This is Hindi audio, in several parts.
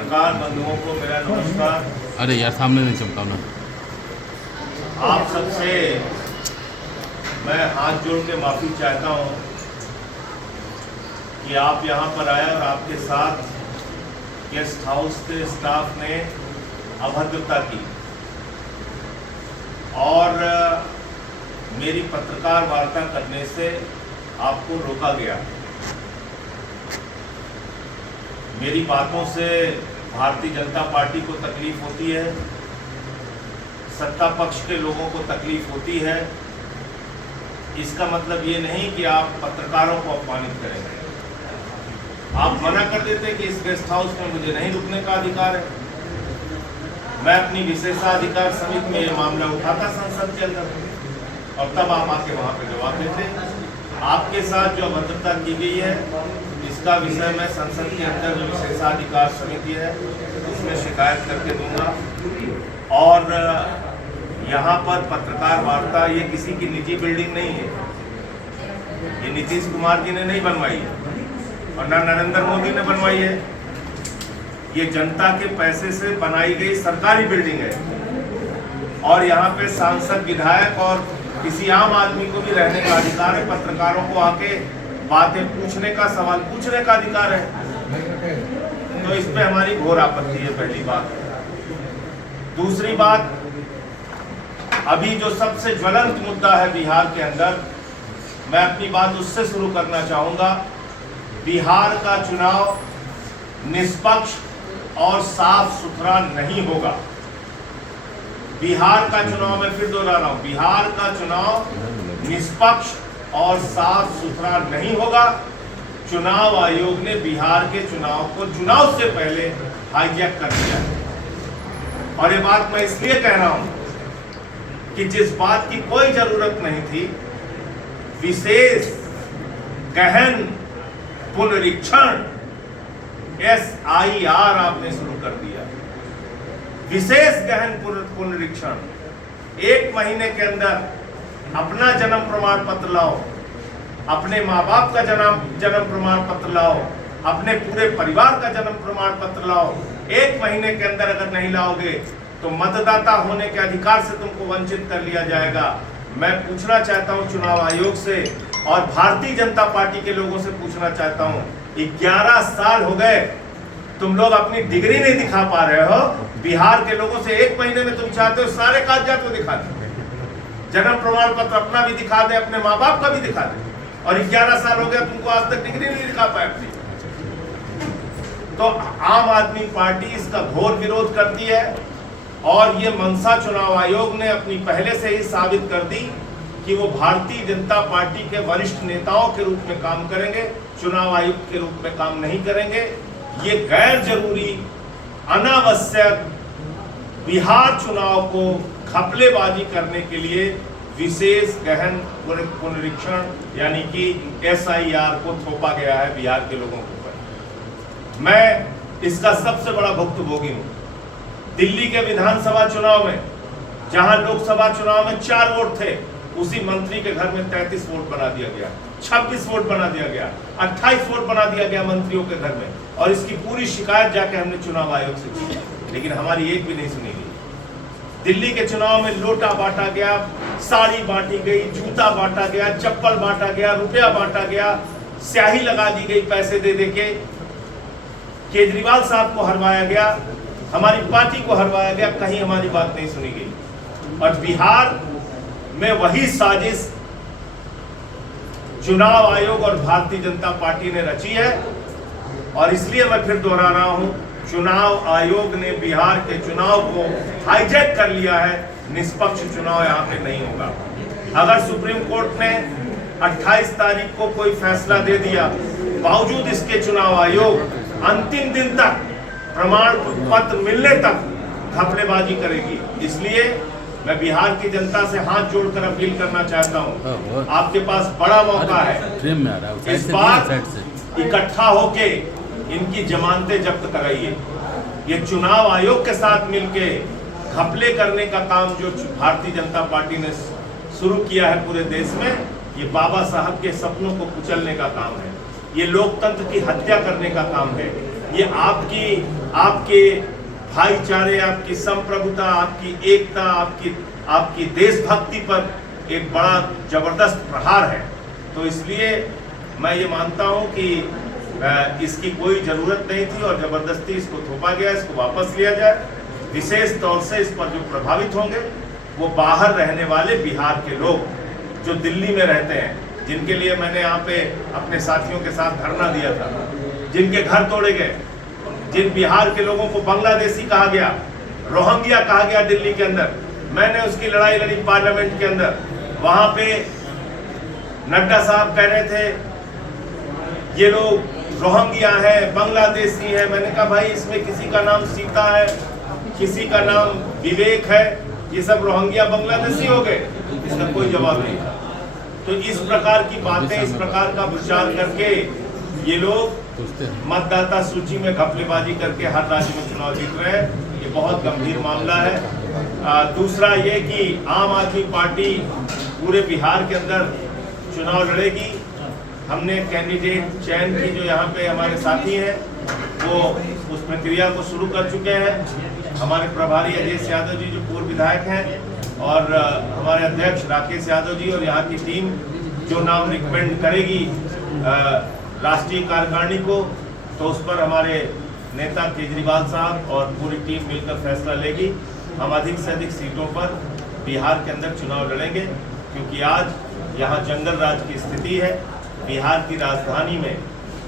पत्रकार बंधुओं को मेरा नमस्कार। अरे यार सामने नहीं चमकाओ ना। आप सबसे मैं हाथ जोड़ के माफ़ी चाहता हूं कि आप यहां पर आए और आपके साथ गेस्ट हाउस के स्टाफ ने अभद्रता की और मेरी पत्रकार वार्ता करने से आपको रोका गया। मेरी बातों से भारतीय जनता पार्टी को तकलीफ होती है, सत्ता पक्ष के लोगों को तकलीफ होती है। इसका मतलब ये नहीं कि आप पत्रकारों को अपमानित करेंगे। आप मना कर देते कि इस गेस्ट हाउस में मुझे नहीं रुकने का अधिकार है। मैं अपनी विशेषाधिकार समिति में ये मामला उठाता संसद के अंदर और तब आप आके वहाँ पे जवाब देते। आपके साथ जो अभद्रता की गई है इसका विषय मैं संसद के अंदर जो विशेषाधिकार समिति है उसमें शिकायत करके दूंगा। और यहाँ पर पत्रकार वार्ता ये किसी की निजी बिल्डिंग नहीं है, ये नीतीश कुमार जी ने नहीं बनवाई है और ना नरेंद्र मोदी ने बनवाई है। ये जनता के पैसे से बनाई गई सरकारी बिल्डिंग है और यहाँ पे सांसद, विधायक और किसी आम आदमी को भी रहने का अधिकार है। पत्रकारों को आके बातें पूछने का, सवाल पूछने का अधिकार है। तो इस पे हमारी घोर आपत्ति है, पहली बात। दूसरी बात, अभी जो सबसे ज्वलंत मुद्दा है बिहार के अंदर, मैं अपनी बात उससे शुरू करना चाहूंगा। बिहार का चुनाव निष्पक्ष और साफ सुथरा नहीं होगा। बिहार का चुनाव, मैं फिर दोहरा रहा हूं, बिहार का चुनाव निष्पक्ष और साफ सुथरा नहीं होगा। चुनाव आयोग ने बिहार के चुनाव को चुनाव से पहले हाईजैक कर दिया है। और ये बात मैं इसलिए कह रहा हूं कि जिस बात की कोई जरूरत नहीं थी, विशेष गहन पुनरीक्षण SIR आपने शुरू कर दिया। विशेष गहन पुनरीक्षण, 1 महीने के अंदर अपना जन्म प्रमाण पत्र लाओ, अपने माँ बाप का जन्म प्रमाण पत्र लाओ, अपने पूरे परिवार का जन्म प्रमाण पत्र लाओ। 1 महीने के अंदर अगर नहीं लाओगे तो मतदाता होने के अधिकार से तुमको वंचित कर लिया जाएगा। मैं पूछना चाहता हूं चुनाव आयोग से और भारतीय जनता पार्टी के लोगों से पूछना चाहता हूं, 11 साल हो गए तुम लोग अपनी डिग्री नहीं दिखा पा रहे हो। बिहार के लोगों से 1 महीने में तुम चाहते हो सारे कागजात को दिखा दे, जन्म प्रमाण पत्र अपना भी दिखा दे, अपने माँ बाप का भी दिखा दे, और 11 साल हो गया तुमको आज तक डिग्री नहीं दिखा पाए अपनी। तो आम आदमी पार्टी इसका घोर विरोध करती है और ये मंशा चुनाव आयोग ने अपनी पहले से ही साबित कर दी कि वो भारतीय जनता पार्टी के वरिष्ठ नेताओं के रूप में काम करेंगे, चुनाव आयुक्त के रूप में काम नहीं करेंगे। ये गैर जरूरी, अनावश्यक बिहार चुनाव को घपलेबाजी करने के लिए विशेष गहन पुनरीक्षण यानी कि SIR को थोपा गया है बिहार के लोगों के ऊपर। मैं इसका सबसे बड़ा भुक्तभोगी हूं। दिल्ली के विधानसभा चुनाव में, जहां लोकसभा चुनाव में 4 वोट थे, उसी मंत्री के घर में 33 वोट बना दिया गया, 26 वोट बना दिया गया, 28 वोट बना दिया गया मंत्रियों के घर में। और इसकी पूरी शिकायत जाके हमने चुनाव आयोग से की, लेकिन हमारी एक भी नहीं सुनी गई। दिल्ली के चुनाव में लोटा बांटा गया, साड़ी बांटी गई, जूता बांटा गया, चप्पल बांटा गया, रुपया बांटा गया, स्याही लगा दी गई पैसे दे दे के। केजरीवाल साहब को हरवाया गया, हमारी पार्टी को हरवाया गया, कहीं हमारी बात नहीं सुनी गई। और बिहार में वही साजिश चुनाव आयोग और भारतीय जनता पार्टी ने रची है। और इसलिए मैं फिर दोहरा रहा हूं, चुनाव आयोग ने बिहार के चुनाव को हाईजैक कर लिया है। निष्पक्ष चुनाव यहाँ पे नहीं होगा। अगर सुप्रीम कोर्ट ने 28 तारीख को कोई फैसला दे दिया, बावजूद इसके चुनाव आयोग अंतिम दिन तक, प्रमाण पत्र मिलने तक घपलेबाजी करेगी। इसलिए मैं बिहार की जनता से हाथ जोड़कर अपील करना चाहता हूं, आपके पास बड़ा मौका है, इस बार इकट्ठा होके इनकी जमानतें जब्त कराइए। ये चुनाव आयोग के साथ मिलके घपले करने का काम जो भारतीय जनता पार्टी ने शुरू किया है पूरे देश में, ये बाबा साहब के सपनों को कुचलने का काम है, ये लोकतंत्र की हत्या करने का काम है, ये आपकी आपके भाईचारे, आपकी संप्रभुता, आपकी एकता, आपकी देशभक्ति पर एक बड़ा जबरदस्त प्रहार है। तो इसलिए मैं ये मानता हूं कि इसकी कोई जरूरत नहीं थी और जबरदस्ती इसको थोपा गया, इसको वापस लिया जाए। विशेष तौर से इस पर जो प्रभावित होंगे वो बाहर रहने वाले बिहार के लोग जो दिल्ली में रहते हैं, जिनके लिए मैंने यहाँ पे अपने साथियों के साथ धरना दिया था, जिनके घर तोड़े गए, जिन बिहार के लोगों को बांग्लादेशी कहा गया, रोहिंग्या कहा गया दिल्ली के अंदर, मैंने उसकी लड़ाई लड़ी पार्लियामेंट के अंदर। वहां पे नड्डा साहब कह रहे थे ये लोग रोहिंग्या है, बांग्लादेशी है। मैंने कहा भाई इसमें किसी का नाम सीता है, किसी का नाम विवेक है, ये सब रोहिंग्या बांग्लादेशी हो गए? इसका कोई जवाब नहीं था। तो इस प्रकार की बातें, इस प्रकार का विचार करके ये लोग मतदाता सूची में घपलेबाजी करके हर राज्य में चुनाव जीत रहे हैं। ये बहुत गंभीर मामला है। दूसरा ये कि आम आदमी पार्टी पूरे बिहार के अंदर चुनाव लड़ेगी। हमने कैंडिडेट चयन की, जो यहाँ पे हमारे साथी हैं वो उस प्रक्रिया को शुरू कर चुके हैं। हमारे प्रभारी अजय यादव जी जो पूर्व विधायक हैं और हमारे अध्यक्ष राकेश यादव जी और यहाँ की टीम जो नाम रिकमेंड करेगी राष्ट्रीय कार्यकारिणी को, तो उस पर हमारे नेता केजरीवाल साहब और पूरी टीम मिलकर फैसला लेगी। हम अधिक से अधिक सीटों पर बिहार के अंदर चुनाव लड़ेंगे, क्योंकि आज यहाँ जंगल राज की स्थिति है। बिहार की राजधानी में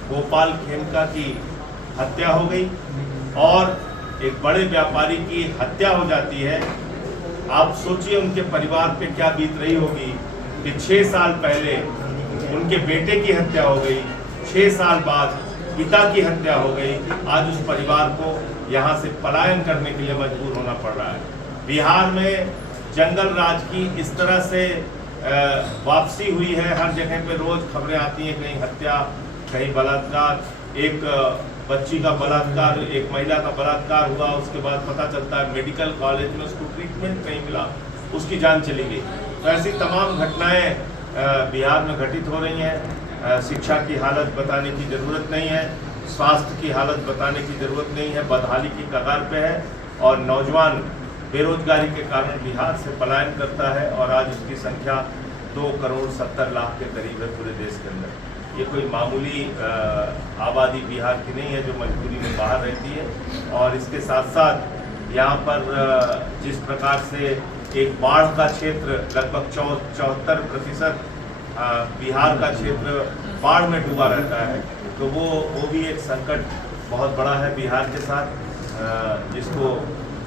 गोपाल खेमका की हत्या हो गई और एक बड़े व्यापारी की हत्या हो जाती है। आप सोचिए उनके परिवार पे क्या बीत रही होगी कि 6 साल पहले उनके बेटे की हत्या हो गई, 6 साल बाद पिता की हत्या हो गई। आज उस परिवार को यहाँ से पलायन करने के लिए मजबूर होना पड़ रहा है। बिहार में जंगल राज की इस तरह से वापसी हुई है। हर जगह पे रोज खबरें आती हैं, कहीं हत्या, कहीं बलात्कार, एक बच्ची का बलात्कार, एक महिला का बलात्कार हुआ, उसके बाद पता चलता है मेडिकल कॉलेज में उसको ट्रीटमेंट नहीं मिला, उसकी जान चली गई। तो ऐसी तमाम घटनाएं बिहार में घटित हो रही हैं। शिक्षा की हालत बताने की ज़रूरत नहीं है, स्वास्थ्य की हालत बताने की ज़रूरत नहीं है, बदहाली की कगार पे है और नौजवान बेरोजगारी के कारण बिहार से पलायन करता है और आज उसकी संख्या 2,70,00,000 के करीब है पूरे देश के अंदर। ये कोई मामूली आबादी बिहार की नहीं है जो मजबूरी में बाहर रहती है। और इसके साथ साथ यहाँ पर जिस प्रकार से एक बाढ़ का क्षेत्र लगभग 74% बिहार का क्षेत्र बाढ़ में डूबा रहता है, तो वो भी एक संकट बहुत बड़ा है बिहार के साथ, जिसको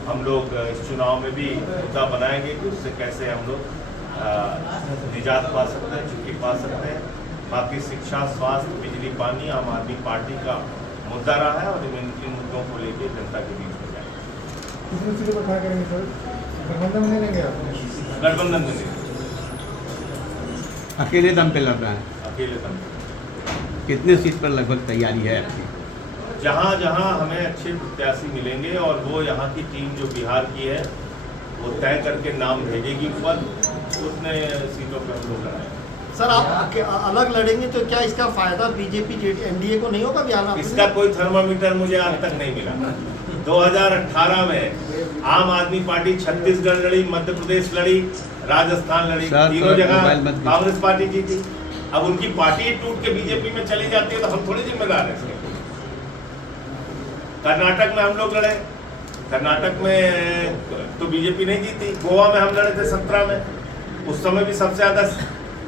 हम लोग इस चुनाव में भी मुद्दा बनाएंगे कि उससे कैसे हम लोग निजात पा सकते हैं, छुट्टी पा सकते हैं। बाकी शिक्षा, स्वास्थ्य, बिजली, पानी आम आदमी पार्टी का मुद्दा रहा है और इन मुद्दों को लेकर जनता के बीच में जाएंगे। गठबंधन में नहीं, गठबंधन में नहीं, अकेले दम पे लड़ रहा है। अकेले दम। कितने सीट पर लगभग तैयारी है आपकी? जहाँ जहाँ हमें अच्छे प्रत्याशी मिलेंगे और वो यहाँ की टीम जो बिहार की है वो तय करके नाम भेजेगी ऊपर, उतने सीटों पर हम लोग लड़ाएंगे। सर आप अलग लड़ेंगे तो क्या इसका फायदा बीजेपी एनडीए को नहीं होगा बिहार में? इसका कोई थर्मामीटर मुझे आज तक नहीं मिला। 2018 में आम आदमी पार्टी छत्तीसगढ़ लड़ी, मध्य प्रदेश लड़ी, राजस्थान लड़ी, तीनों जगह कांग्रेस पार्टी जीती। अब उनकी पार्टी टूट के बीजेपी में चली जाती है तो हम थोड़ी जिम्मेदार हैं। कर्नाटक में हम लोग लड़े, कर्नाटक में तो बीजेपी नहीं जीती। गोवा में हम लड़े थे 17 में, उस समय भी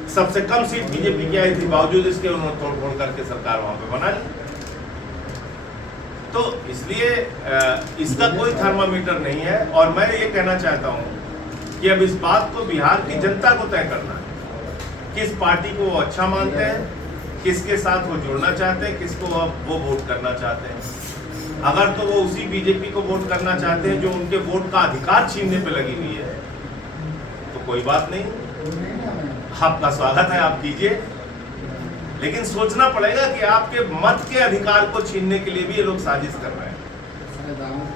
सबसे कम सीट बीजेपी की आई थी, बावजूद इसके उन्होंने तोड़-फोड़ करके सरकार वहां पे बना ली। तो इसलिए इसका कोई थर्मामीटर नहीं है। और मैं ये कहना चाहता हूं कि अब इस बात को बिहार की जनता को तय करना है, किस पार्टी को वो अच्छा मानते हैं, किसके साथ वो जुड़ना चाहते हैं, किसको वो वोट करना चाहते हैं। अगर तो वो उसी बीजेपी को वोट करना चाहते हैं जो उनके वोट का अधिकार छीनने पे लगी हुई है, तो कोई बात नहीं, आपका स्वागत है, आप कीजिए। लेकिन सोचना पड़ेगा कि आपके मत के अधिकार को छीनने के लिए भी ये लोग साजिश कर रहे हैं।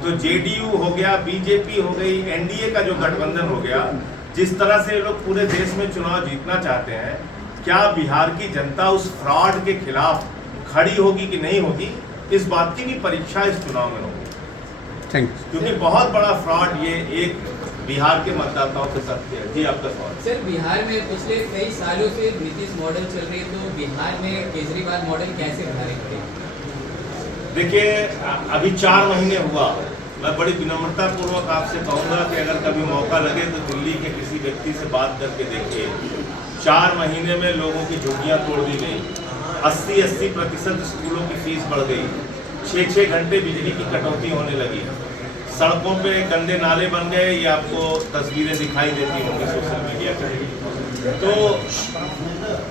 तो जेडीयू हो गया, बीजेपी हो गई, एनडीए का जो गठबंधन हो गया, जिस तरह से ये लोग पूरे देश में चुनाव जीतना चाहते हैं, क्या बिहार की जनता उस फ्रॉड के खिलाफ खड़ी होगी कि नहीं होगी, इस बात की भी परीक्षा इस चुनाव में होगी। Thank you. क्योंकि बहुत बड़ा फ्रॉड ये एक बिहार के मतदाताओं के साथ किया। जी आपका सवाल। सर, बिहार में पिछले कई सालों से नीतीश मॉडल चल रही है, तो बिहार में केजरीवाल मॉडल कैसे भारित करें? देखिए, अभी 4 महीने हुआ। मैं बड़ी विनम्रता पूर्वक आपसे कहूँगा कि अगर कभी मौका लगे तो दिल्ली के किसी व्यक्ति से बात करके देखिए। 4 महीने में लोगों की झुग्गियाँ तोड़ दी गई, 80% स्कूलों की फीस बढ़ गई, 6-6 घंटे बिजली की कटौती होने लगी, सड़कों पे गंदे नाले बन गए। ये आपको तस्वीरें दिखाई देती होंगी सोशल मीडिया पर। तो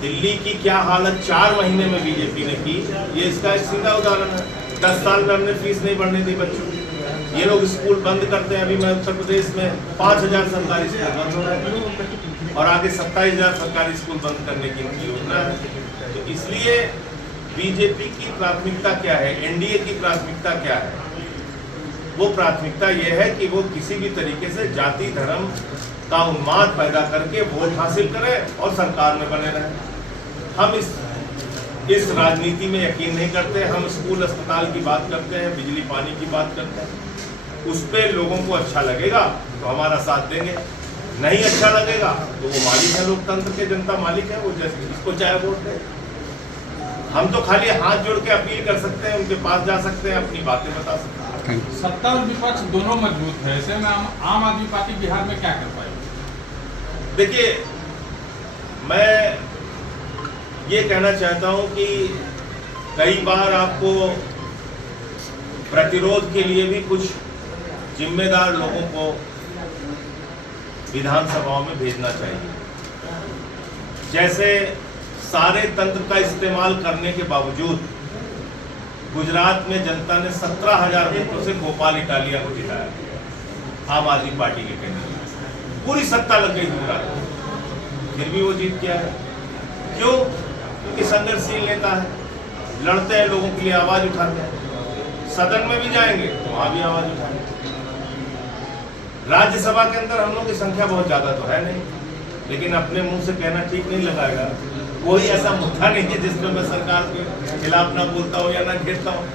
दिल्ली की क्या हालत 4 महीने में बीजेपी ने की, ये इसका एक सीधा उदाहरण है। 10 साल में हमने फीस नहीं बढ़ने दी बच्चों की। ये लोग स्कूल बंद करते हैं। अभी मैं उत्तर प्रदेश में 5000 सरकारी स्कूल बंद हो रहे हैं और आगे 27,000 सरकारी स्कूल बंद करने की इनकी योजना है। तो इसलिए बीजेपी की प्राथमिकता क्या है, एनडीए की प्राथमिकता क्या है? वो प्राथमिकता ये है कि वो किसी भी तरीके से जाति धर्म का उन्माद पैदा करके वोट हासिल करें और सरकार में बने रहें। हम इस राजनीति में यकीन नहीं करते। हम स्कूल अस्पताल की बात करते हैं, बिजली पानी की बात करते हैं। उस पर लोगों को अच्छा लगेगा तो हमारा साथ देंगे, नहीं अच्छा लगेगा तो वो मालिक है, लोकतंत्र के जनता मालिक है, वो जैसे जिसको चाहे वोट दे। हम तो खाली हाथ जोड़ के अपील कर सकते हैं, उनके पास जा सकते हैं, अपनी बातें बता सकते हैं। Thank you. सत्ता और विपक्ष दोनों मजबूत है, ऐसे में आम आदमी पार्टी बिहार में क्या कर पाएगी? देखिए, मैं ये कहना चाहता हूं कि कई बार आपको प्रतिरोध के लिए भी कुछ जिम्मेदार लोगों को विधानसभाओं में भेजना चाहिए। जैसे सारे तंत्र का इस्तेमाल करने के बावजूद गुजरात में जनता ने 17,000 वोटों से गोपाल इटालिया को जिताया, आम आदमी पार्टी के कैंडिडेट। पूरी सत्ता लग गई गुजरात में, फिर भी वो जीत गया है। क्यों? क्योंकि संघर्षशील नेता है, लड़ते हैं, लोगों के लिए आवाज उठाते हैं। सदन में भी जाएंगे तो वहां भी आवाज उठाएंगे। राज्यसभा के अंदर हम लोग की संख्या बहुत ज्यादा तो है नहीं, लेकिन अपने मुंह से कहना ठीक नहीं लगाएगा। कोई ऐसा मुद्दा नहीं है जिसमें मैं सरकार के खिलाफ ना बोलता हूँ या ना घेरता हूँ।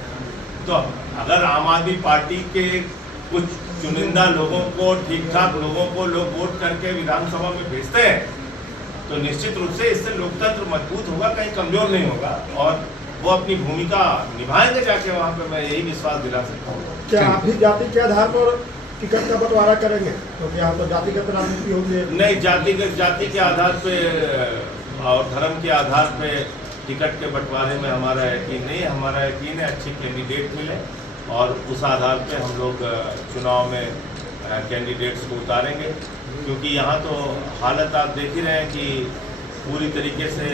तो अगर आम आदमी पार्टी के कुछ चुनिंदा लोगों को, ठीक ठाक लोगों को लोग वोट करके विधानसभा में भेजते हैं तो निश्चित रूप से इससे लोकतंत्र मजबूत होगा, कहीं कमजोर नहीं होगा और वो अपनी भूमिका निभाएंगे जाके वहाँ पे। मैं यही विश्वास दिला सकता हूँ। क्या आप भी जाति के आधार पर टिकट का बंटवारा करेंगे? क्योंकि यहाँ तो जातिगत राजनीति होगी। नहीं, जाति के आधार पे और धर्म के आधार पे टिकट के बंटवारे में हमारा यकीन नहीं है। हमारा यकीन है अच्छे कैंडिडेट मिले और उस आधार पे हम लोग चुनाव में कैंडिडेट्स को उतारेंगे। क्योंकि यहाँ तो हालत आप देख ही रहे हैं कि पूरी तरीके से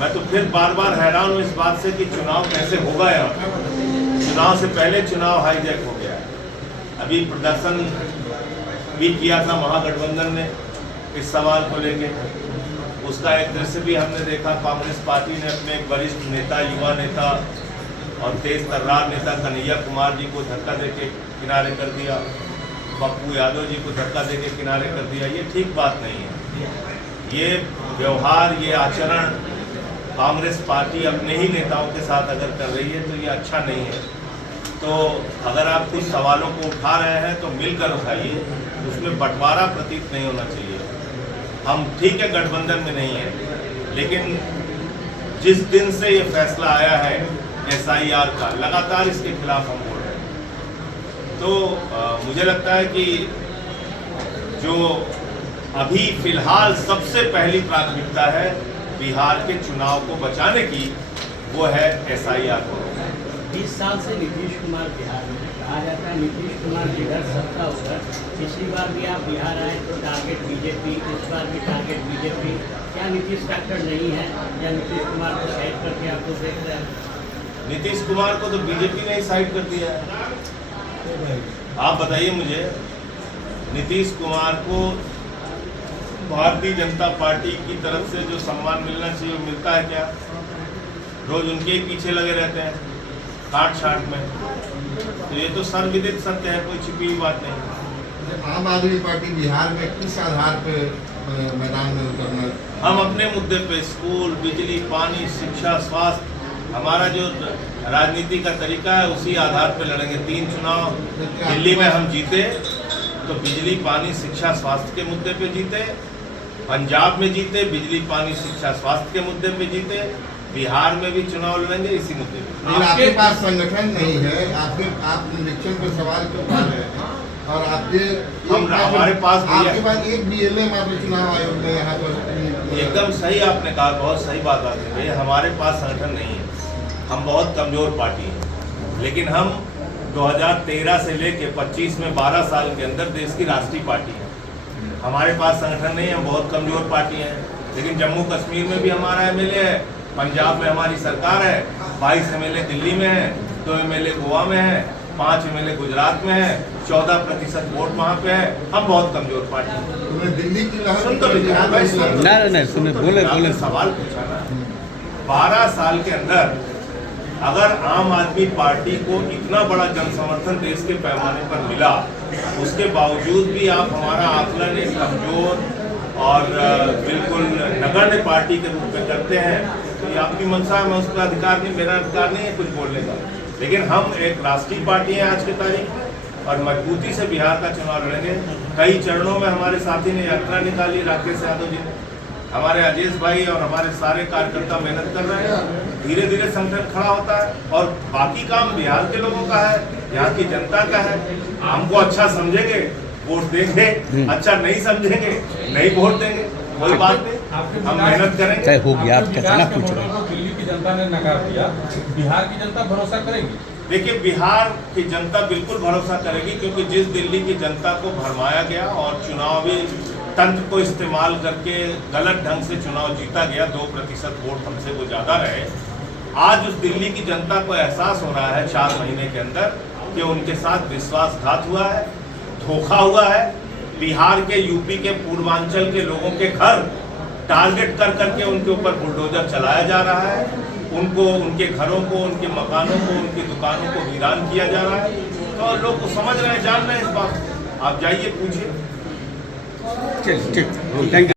मैं तो फिर बार बार हैरान हूँ इस बात से कि चुनाव कैसे होगा। यहाँ चुनाव से पहले चुनाव हाईजैक हो गया है। अभी प्रदर्शन भी किया था महागठबंधन ने इस सवाल को लेके, उसका एक दृश्य भी हमने देखा। कांग्रेस पार्टी ने अपने एक वरिष्ठ नेता, युवा नेता और तेज तर्रार नेता कन्हैया कुमार जी को धक्का देके किनारे कर दिया, पप्पू यादव जी को धक्का देके किनारे कर दिया। ये ठीक बात नहीं है। ये व्यवहार, ये आचरण कांग्रेस पार्टी अपने ही नेताओं के साथ अगर कर रही है तो ये अच्छा नहीं है। तो अगर आप कुछ सवालों को उठा रहे हैं तो मिलकर उठाइए, उसमें बंटवारा प्रतीत नहीं होना चाहिए। हम ठीक है गठबंधन में नहीं है, लेकिन जिस दिन से ये फैसला आया है SIR का, लगातार इसके खिलाफ हम बोल रहे हैं। तो मुझे लगता है कि जो अभी फिलहाल सबसे पहली प्राथमिकता है बिहार के चुनाव को बचाने की, वो है SIR को। 20 साल से नीतीश कुमार बिहार में, कहा जाता है नीतीश कुमार जिधर सत्ता उधर। पिछली बार भी आप बिहार आए तो टारगेट बीजेपी, इस बार भी टारगेट बीजेपी। क्या नीतीश फैक्टर नहीं है या नीतीश कुमार को साइड करके आपको देख रहे हैं? नीतीश कुमार को तो बीजेपी ने ही साइड कर दिया है। आप बताइए मुझे, नीतीश कुमार को भारतीय जनता पार्टी की तरफ से जो सम्मान मिलना चाहिए वो मिलता है क्या? रोज उनके ही पीछे लगे रहते हैं काट छाट में। तो ये तो सर्वविदित सत्य है, कोई छिपी हुई बात नहीं। आम आदमी पार्टी बिहार में किस आधार पे मैदान में उतरना? हम अपने मुद्दे पे स्कूल, बिजली, पानी, शिक्षा, स्वास्थ्य, हमारा जो राजनीति का तरीका है, उसी आधार पर लड़ेंगे। 3 चुनाव दिल्ली में हम जीते तो बिजली पानी शिक्षा स्वास्थ्य के मुद्दे पे जीते, पंजाब में जीते बिजली पानी शिक्षा स्वास्थ्य के मुद्दे पे जीते, बिहार में भी चुनाव लड़ेंगे इसी मुद्दे पे। लेकिन आपके पास संगठन नहीं है, आप निरीक्षण पे सवाल क्यों उठा रहे हैं? और हमारे पास भी है। आपके पास एक BLA मात्र चुनाव आयोग ने यहाँ पर एकदम सही आपने कहा, बहुत सही बात आती है। भैया हमारे पास संगठन नहीं है, हम बहुत कमजोर पार्टी हैं, लेकिन हम 2013 से लेके 25 में 12 साल के अंदर देश की राष्ट्रीय पार्टी है। हमारे पास संगठन नहीं है, हम बहुत कमजोर पार्टी हैं, लेकिन जम्मू कश्मीर में भी हमारा MLA है, पंजाब में हमारी सरकार है, 22 MLA दिल्ली में है, 2 MLA गोवा में है, 5 MLA गुजरात में है, 14% वोट वहाँ पे है। हम बहुत कमजोर पार्टी हैं। दिल्ली की लहर सुन तो लीजिए, मैं सुन- नहीं सुने बोले आपने सवाल पूछा ना, 12 साल के अंदर अगर आम आदमी पार्टी को इतना बड़ा जनसमर्थन देश के पैमाने पर मिला, उसके बावजूद भी आप हमारा आकलन एक कमजोर और बिल्कुल नगण्य पार्टी के रूप में करते हैं, तो ये आपकी मंशा है, मैं उस पर अधिकार नहीं, मेरा अधिकार नहीं है कुछ बोलने का। लेकिन हम एक राष्ट्रीय पार्टी हैं आज की तारीख में और मजबूती से बिहार का चुनाव लड़ेंगे। कई चरणों में हमारे साथी ने यात्रा निकाली, राकेश यादव जी ने, हमारे अजेश भाई और हमारे सारे कार्यकर्ता मेहनत कर रहे हैं। धीरे धीरे संगठन खड़ा होता है और बाकी काम बिहार के लोगों का है, यहाँ की जनता का है। हमको अच्छा समझेंगे वोट देंगे, अच्छा नहीं समझेंगे नहीं वोट देंगे, कोई बात नहीं, हम मेहनत करेंगे। हो गया, आप आपके कितना विकास के पूछ मॉडल रहे को दिल्ली की जनता ने नकार दिया, बिहार की जनता भरोसा करेगी? देखिए, बिहार की जनता बिल्कुल भरोसा करेगी, क्योंकि जिस दिल्ली की जनता को भरमाया गया और चुनावी तंत्र को इस्तेमाल करके गलत ढंग से चुनाव जीता गया, 2% वोट हमसे वो ज़्यादा रहे। आज उस दिल्ली की जनता को एहसास हो रहा है 4 महीने के अंदर कि उनके साथ विश्वासघात हुआ है, धोखा हुआ है। बिहार के, यूपी के, पूर्वांचल के लोगों के घर टारगेट कर करके उनके ऊपर बुलडोजर चलाया जा रहा है, उनको, उनके घरों को, उनके मकानों को, उनकी दुकानों को वीरान किया जा रहा है। तो लोग को समझ रहे हैं, जान रहे हैं इस बात। आप जाइए पूछिए। ठीक, थैंक यू।